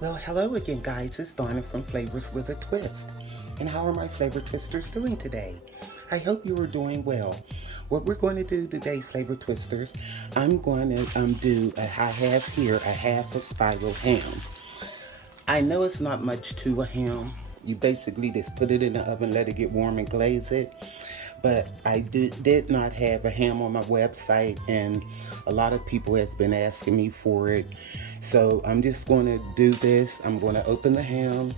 Well, hello again, guys. It's Donna from Flavors with a Twist. And how are my flavor twisters doing today? I hope you are doing well. What we're going to do today, flavor twisters, I'm going to I have here a half a spiral ham. I know it's not much to a ham. You basically just put it in the oven, let it get warm, and glaze it. But I did not have a ham on my website, and a lot of people has been asking me for it. So I'm just going to do this. I'm going to open the ham,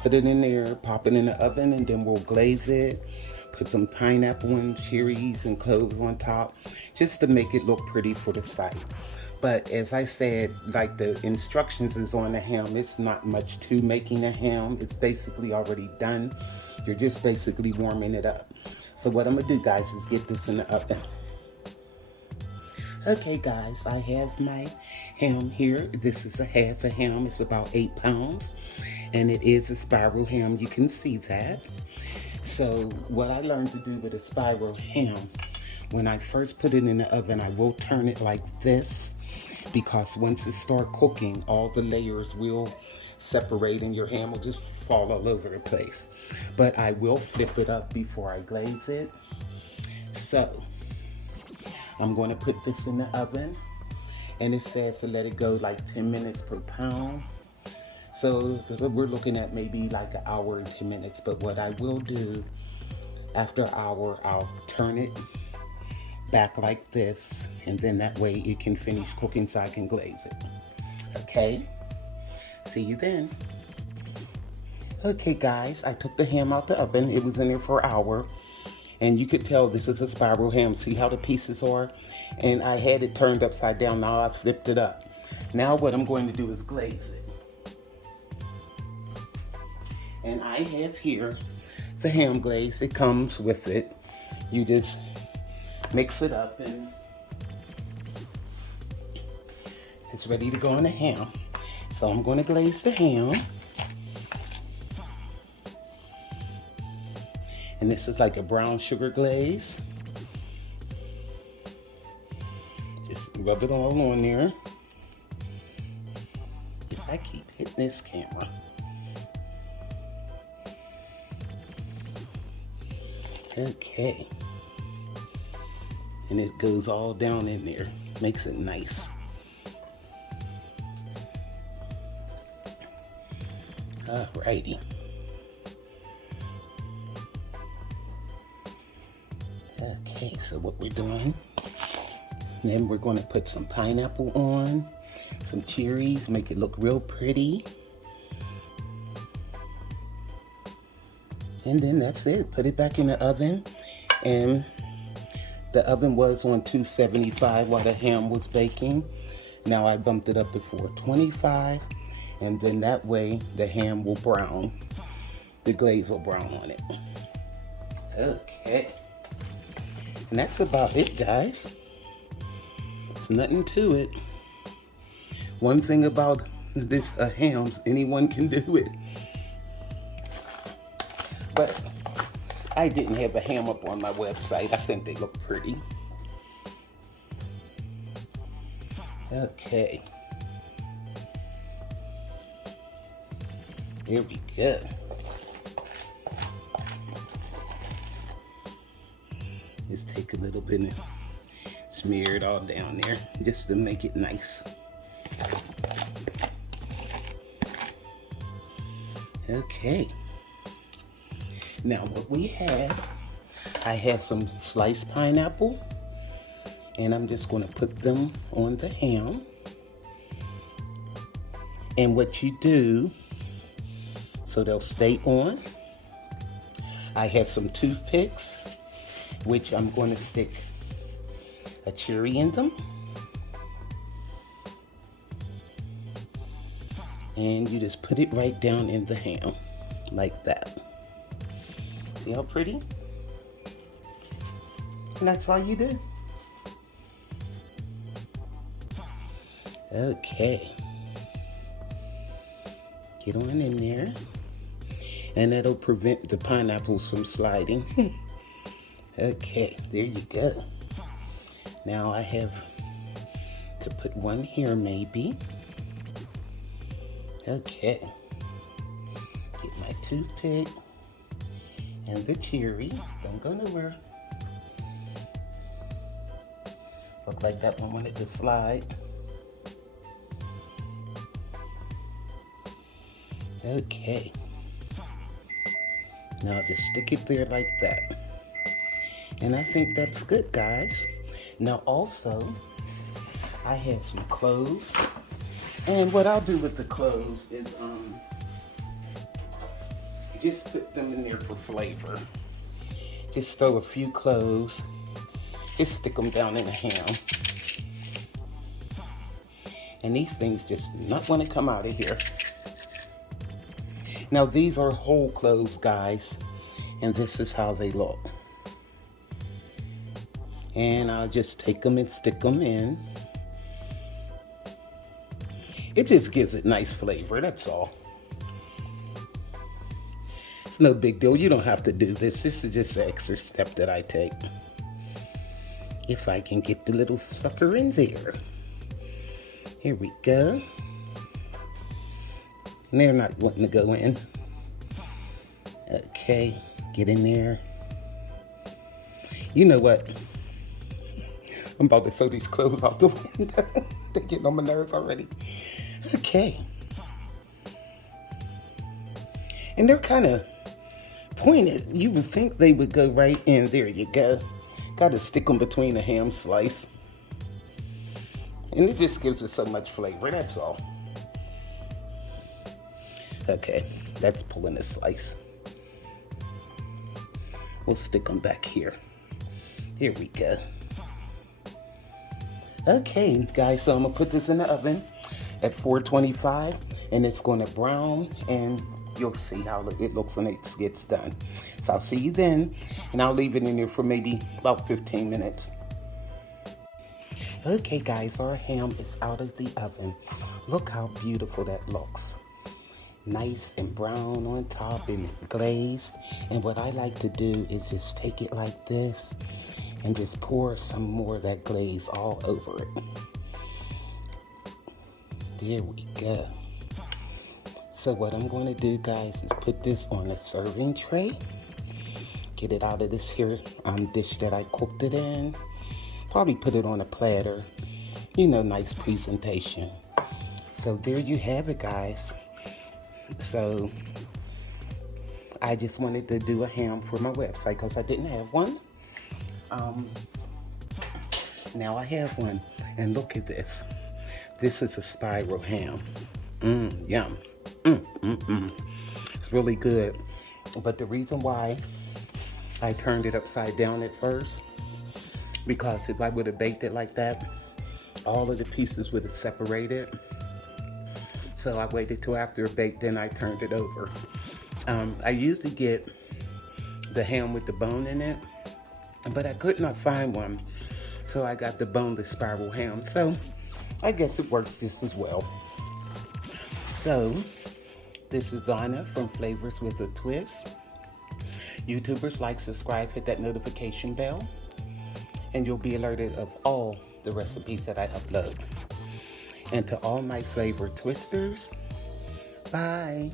put it in there, pop it in the oven, and then we'll glaze it. Put some pineapple and cherries and cloves on top, just to make it look pretty for the site. But as I said, like the instructions is on the ham, it's not much to making a ham. It's basically already done. You're just basically warming it up. So what I'm gonna do, guys, is get this in the oven. Okay, guys, I have my ham here. This is a half a ham. It's about 8 pounds, and it is a spiral ham. You can see that. So what I learned to do with a spiral ham, when I first put it in the oven, I will turn it like this, because once it starts cooking, all the layers will separate and your ham will just fall all over the place. But I will flip it up before I glaze it. So I'm going to put this in the oven, and it says to let it go like 10 minutes per pound. So we're looking at maybe like an hour and 10 minutes. But what I will do after an hour, I'll turn it back like this, and then that way it can finish cooking so I can glaze it. Okay, see you then. Okay, guys, I took the ham out the oven. It was in there for an hour, and you could tell this is a spiral ham. See how the pieces are? And I had it turned upside down. Now I flipped it up. Now what I'm going to do is glaze it. And I have here the ham glaze. It comes with it. You just mix it up and it's ready to go on the ham. So I'm going to glaze the ham. And this is like a brown sugar glaze. Just rub it all on there. If I keep hitting this camera. Okay. And it goes all down in there. Makes it nice. Alrighty. Okay, so what we're doing, then we're going to put some pineapple on, some cherries, make it look real pretty. And then that's it. Put it back in the oven. And the oven was on 275 while the ham was baking. Now I bumped it up to 425. And then that way the ham will brown. The glaze will brown on it. Okay. And that's about it, guys. There's nothing to it. One thing about this hams, anyone can do it. But I didn't have a ham up on my website. I think they look pretty. Okay. Here we go. Just take a little bit and smear it all down there just to make it nice. Okay. Now what we have, I have some sliced pineapple, and I'm just going to put them on the ham. And what you do, so they'll stay on, I have some toothpicks, which I'm going to stick a cherry in them. And you just put it right down in the ham, like that. See how pretty? And that's all you do. Okay. Get on in there. And that'll prevent the pineapples from sliding. Okay, there you go. Now I could put one here maybe. Okay. Get my toothpick and the cherry. Don't go nowhere. Look like that one wanted to slide. Okay. Now just stick it there like that. And I think that's good, guys. Now also, I have some cloves. And what I'll do with the cloves is just put them in there for flavor. Just throw a few cloves. Just stick them down in the ham. And these things just do not want to come out of here. Now these are whole cloves, guys, and this is how they look. And I'll just take them and stick them in. It just gives it nice flavor, that's all. It's no big deal. You don't have to do this. This is just an extra step that I take. If I can get the little sucker in there. Here we go. And they're not wanting to go in. Okay, get in there. You know what? I'm about to throw these clothes out the window. They're getting on my nerves already. Okay. And they're kind of pointed. You would think they would go right in. There you go. Got to stick them between the ham slice. And it just gives it so much flavor, that's all. Okay, that's pulling a slice. We'll stick them back here. Here we go. Okay, guys, so I'm gonna put this in the oven at 425, and it's gonna brown, and you'll see how it looks when it gets done. So I'll see you then, and I'll leave it in there for maybe about 15 minutes. Okay, guys, our ham is out of the oven. Look how beautiful that looks. Nice and brown on top and glazed. And what I like to do is just take it like this and just pour some more of that glaze all over it. There we go. So what I'm going to do, guys, is put this on a serving tray. Get it out of this here dish that I cooked it in. Probably put it on a platter. You know, nice presentation. So there you have it, guys. So I just wanted to do a ham for my website because I didn't have one. Now I have one, and look at this. This is a spiral ham. Yum. It's really good. But the reason why I turned it upside down at first, because if I would have baked it like that, all of the pieces would have separated. So I waited till after it baked, then I turned it over. I usually get the ham with the bone in it, but I could not find one. So I got the boneless spiral ham. So I guess it works just as well. So this is Donna from Flavors with a Twist. YouTubers, like, subscribe, hit that notification bell, and you'll be alerted of all the recipes that I upload. And to all my flavor twisters, bye.